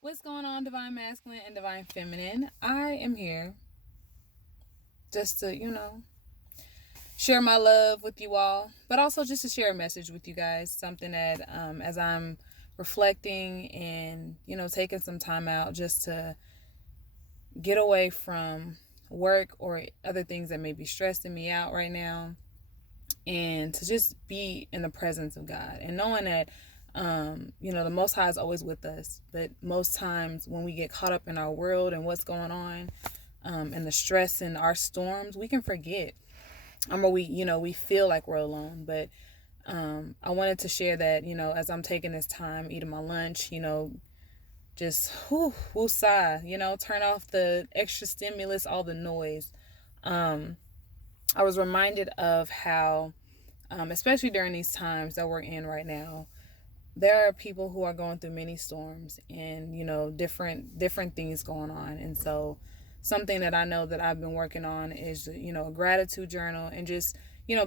What's going on, Divine Masculine and Divine Feminine? I am here just to, share my love with you all, but also just to share a message with you guys. Something that, as I'm reflecting and, taking some time out just to get away from work or other things that may be stressing me out right now, and to just be in the presence of God and knowing that the Most High is always with us. But most times when we get caught up in our world and what's going on, and the stress and our storms, we can forget. Or we feel like we're alone. But I wanted to share that, as I'm taking this time, eating my lunch, just sigh, turn off the extra stimulus, all the noise. I was reminded of how, especially during these times that we're in right now, there are people who are going through many storms and different things going on. And so something that I know that I've been working on is a gratitude journal, and just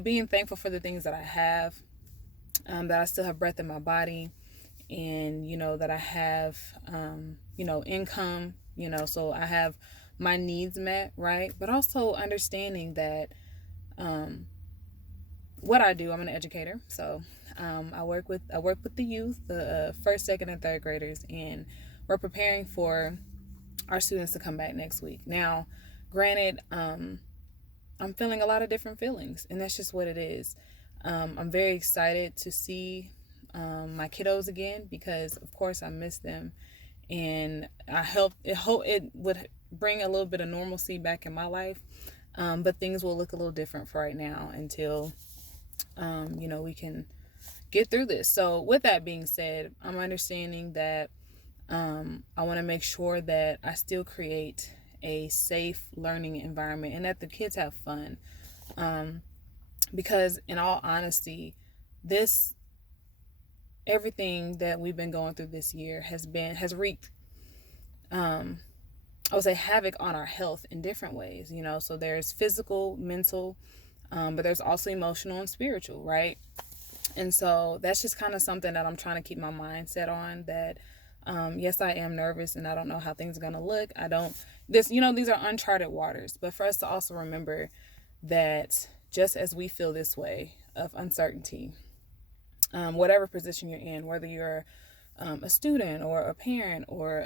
being thankful for the things that I have, that I still have breath in my body, and that I have income, so I have my needs met, right? But also understanding that what I do, I'm an educator, so I work with the youth, the first, second, and third graders, and we're preparing for our students to come back next week. Now, granted, I'm feeling a lot of different feelings, and that's just what it is. I'm very excited to see my kiddos again, because of course I miss them, and hope it would bring a little bit of normalcy back in my life. But things will look a little different for right now until we can get through this. So with that being said, I'm understanding that I want to make sure that I still create a safe learning environment and that the kids have fun. Because in all honesty, this everything that we've been going through this year has wreaked, I would say, havoc on our health in different ways. So there's physical, mental, but there's also emotional and spiritual, right? And so that's just kind of something that I'm trying to keep my mindset on, that yes, I am nervous and I don't know how things are going to look. These are uncharted waters, but for us to also remember that just as we feel this way of uncertainty, whatever position you're in, whether you're a student or a parent or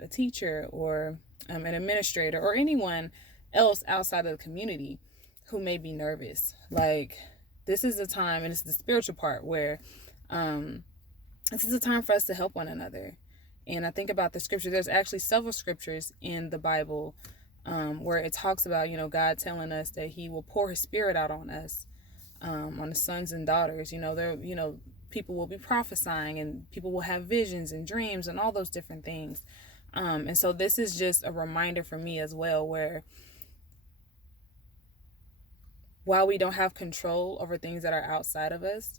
a teacher or an administrator or anyone else outside of the community who may be nervous, like, this is the time, and it's the spiritual part where this is a time for us to help one another. And I think about the scripture. There's actually several scriptures in the Bible where it talks about, God telling us that He will pour His Spirit out on us, on the sons and daughters. People will be prophesying, and people will have visions and dreams and all those different things. And so this is just a reminder for me as well, where while we don't have control over things that are outside of us,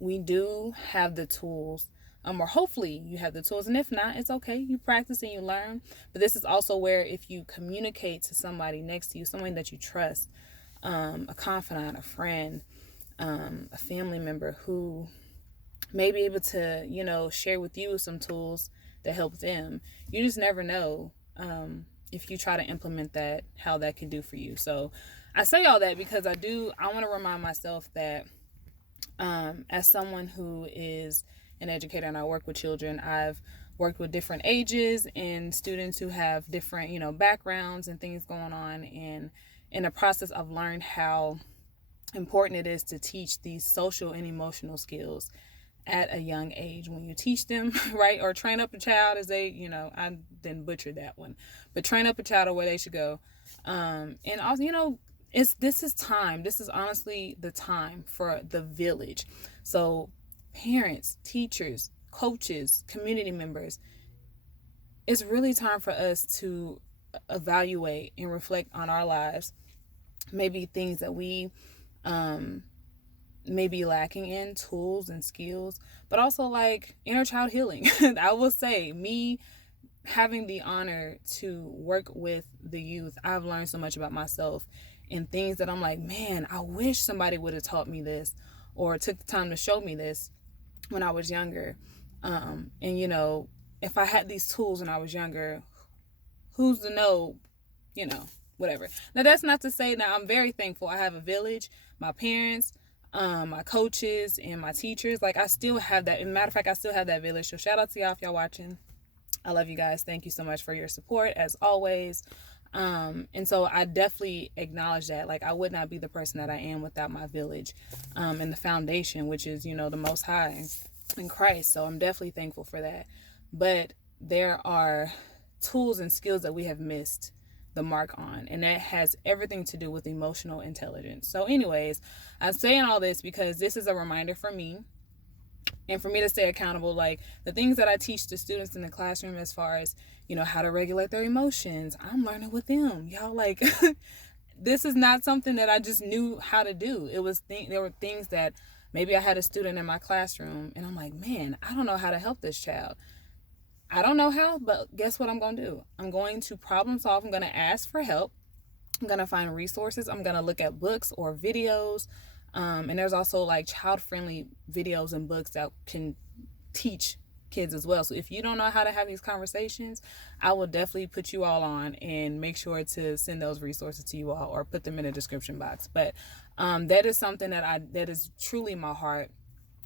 we do have the tools, or hopefully you have the tools. And if not, it's okay. You practice and you learn. But this is also where, if you communicate to somebody next to you, someone that you trust, a confidant, a friend, a family member who may be able to, share with you some tools that help them. You just never know, if you try to implement that, how that can do for you. So I say all that because I want to remind myself that, as someone who is an educator and I work with children, I've worked with different ages and students who have different, backgrounds and things going on. And in the process, I've learned how important it is to teach these social and emotional skills at a young age. When you teach them, right, or train up a child as I didn't butcher that one, but train up a child or where they should go. And also, this is time. This is honestly the time for the village. So parents, teachers, coaches, community members, it's really time for us to evaluate and reflect on our lives. Maybe things that we may be lacking in, tools and skills, but also like inner child healing. I will say, me having the honor to work with the youth, I've learned so much about myself and things that I'm like, man, I wish somebody would have taught me this or took the time to show me this when I was younger. And if I had these tools when I was younger, who's to know, whatever. Now, that's not to say that I'm very thankful. I have a village, my parents, my coaches, and my teachers. Like, I still have that. As a matter of fact, I still have that village. So shout out to y'all if y'all watching. I love you guys. Thank you so much for your support, as always. And so I definitely acknowledge that. Like, I would not be the person that I am without my village, and the foundation, which is, the Most High in Christ. So I'm definitely thankful for that. But there are tools and skills that we have missed the mark on, and that has everything to do with emotional intelligence. So anyways, I'm saying all this because this is a reminder for me, and for me to stay accountable. Like, the things that I teach the students in the classroom as far as, how to regulate their emotions, I'm learning with them, y'all. Like, this is not something that I just knew how to do. There were things that maybe I had a student in my classroom and I'm like, man, I don't know how to help this child. I don't know how, but guess what I'm going to do? I'm going to problem solve. I'm going to ask for help. I'm going to find resources. I'm going to look at books or videos. And there's also like child-friendly videos and books that can teach kids as well. So if you don't know how to have these conversations, I will definitely put you all on and make sure to send those resources to you all or put them in the description box. But that is something that is truly my heart.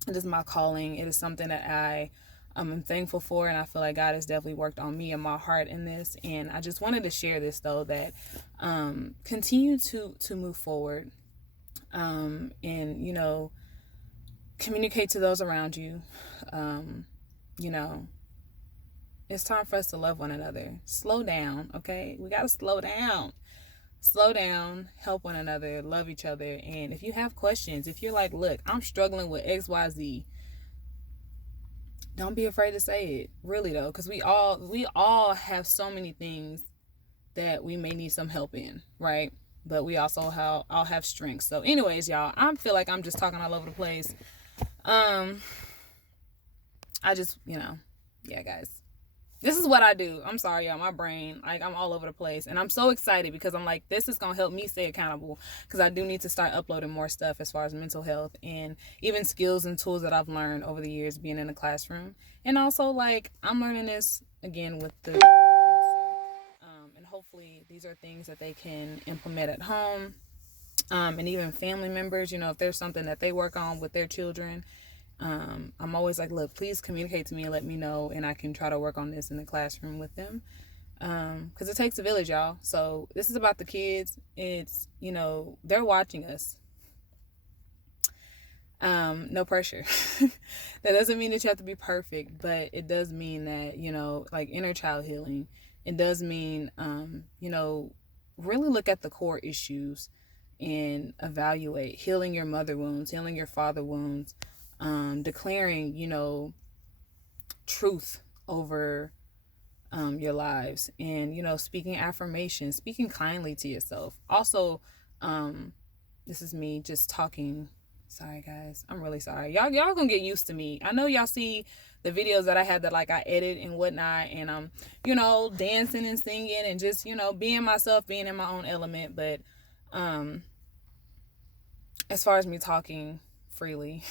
It is my calling. It is something that I'm thankful for, and I feel like God has definitely worked on me and my heart in this. And I just wanted to share this, though, that continue to move forward, and communicate to those around you. It's time for us to love one another. Slow down, okay? We got to slow down. Slow down, help one another, love each other. And if you have questions, if you're like, look, I'm struggling with XYZ, don't be afraid to say it. Really, though, because we all have so many things that we may need some help in, right? But we also all have strengths. So anyways, y'all, I feel like I'm just talking all over the place. I just, yeah, guys. This is what I do. I'm sorry, y'all. My brain, like, I'm all over the place. And I'm so excited because I'm like, this is going to help me stay accountable, because I do need to start uploading more stuff as far as mental health and even skills and tools that I've learned over the years being in the classroom. And also, like, I'm learning this again with the kids. And hopefully these are things that they can implement at home. And even family members, if there's something that they work on with their children. I'm always like, look, please communicate to me and let me know, and I can try to work on this in the classroom with them. Because it takes a village, y'all. So this is about the kids. It's, they're watching us. No pressure. That doesn't mean that you have to be perfect, but it does mean that, like inner child healing. It does mean, really look at the core issues and evaluate healing your mother wounds, healing your father wounds. Declaring, truth over your lives, and, speaking affirmations, speaking kindly to yourself. Also, this is me just talking. Sorry, guys. I'm really sorry. Y'all gonna get used to me. I know y'all see the videos that I had that, like, I edit and whatnot, and I'm, dancing and singing and just, being myself, being in my own element. But, as far as me talking freely,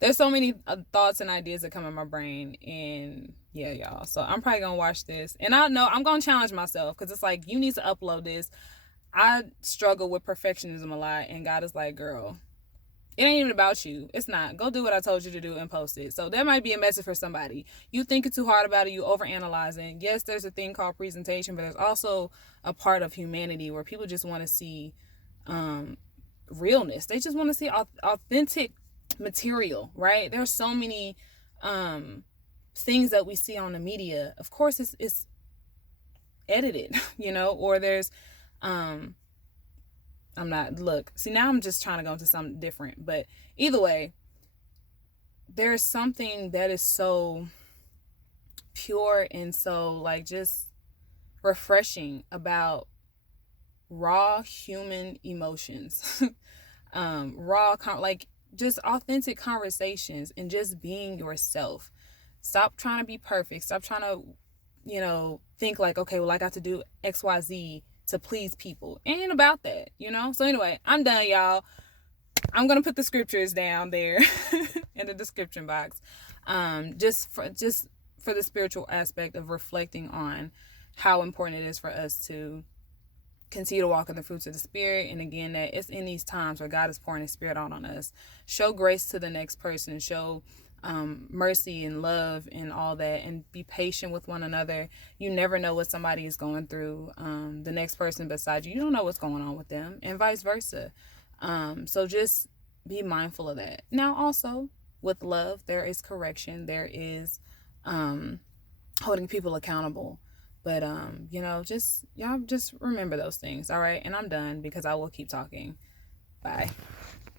there's so many thoughts and ideas that come in my brain, and yeah, y'all. So I'm probably gonna watch this, and I know I'm gonna challenge myself, because it's like, you need to upload this. I struggle with perfectionism a lot, and God is like, girl, it ain't even about you. It's not. Go do what I told you to do and post it. So that might be a message for somebody. You thinking too hard about it, you overanalyzing. Yes, there's a thing called presentation, but there's also a part of humanity where people just want to see realness. They just want to see authentic material, right? There's so many things that we see on the media. Of course, it's edited, or there's I'm just trying to go into something different, but either way, there's something that is so pure and so, like, just refreshing about raw human emotions. Just authentic conversations and just being yourself. Stop trying to be perfect. Stop trying to, think like, okay, well, I got to do XYZ to please people. It ain't about that, So anyway, I'm done, y'all. I'm going to put the scriptures down there in the description box. Just for the spiritual aspect of reflecting on how important it is for us to continue to walk in the fruits of the Spirit. And again, that it's in these times where God is pouring His Spirit out on us. Show grace to the next person. Show mercy and love and all that, and be patient with one another. You never know what somebody is going through. The next person beside you, you don't know what's going on with them, and vice versa. So just be mindful of that. Now, also with love, there is correction. There is holding people accountable. But just y'all just remember those things. All right, and I'm done because I will keep talking. Bye.